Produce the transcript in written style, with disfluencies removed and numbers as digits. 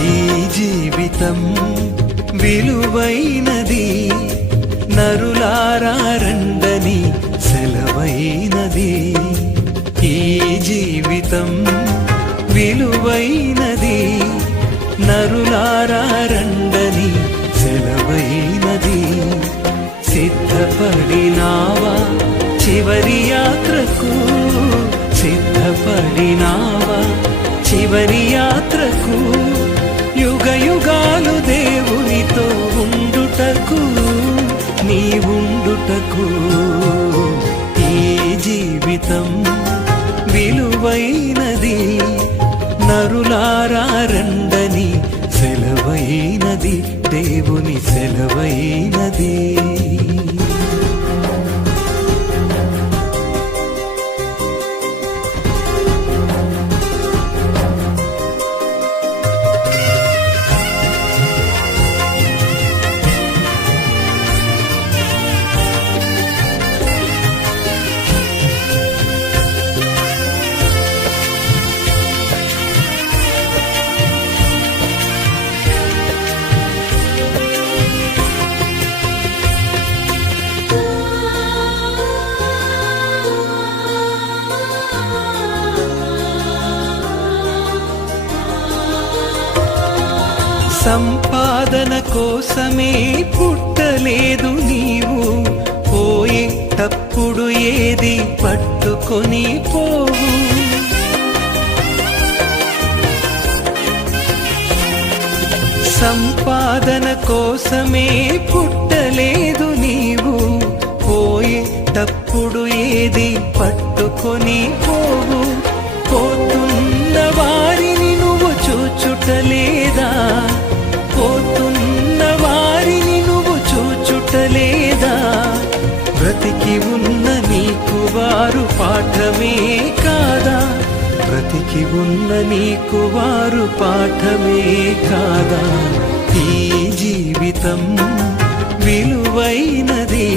ఈ జీవితం విలువైనది, నరులారా రండని సెలవైనది. ఈ జీవితం విలువైనది, నరులారా రండని సెలవైనది. సిద్ధపడినావా చివరి యాత్రకు, సిద్ధపడినావా చివరి యాత్రకు, యుగ యుగాలు దేవునితో ఉండుటకు, నీ ఉండుటకు. ఈ జీవితం విలువైనది, నరులారా రండని సెలవైనది, దేవుని సెలవైనది. సంపాదన కోసమే పుట్టలేదు నీవు, పోయేటప్పుడు ఏది పట్టుకొని పోవు. సంపాదన కోసమే పుట్టలేదు నీవు, పోయేటప్పుడు ఏది పట్టుకొని పోవు. పోతున్న వారిని నువ్వు చూచుటలేదా, పోతున్న వారిని నువ్వు చూచుటలేదా. బ్రతికి ఉన్న నీకు వారు పాఠమే కాదా, బ్రతికి ఉన్న నీకు వారు పాఠమే కాదా. ఈ జీవితం విలువైనది,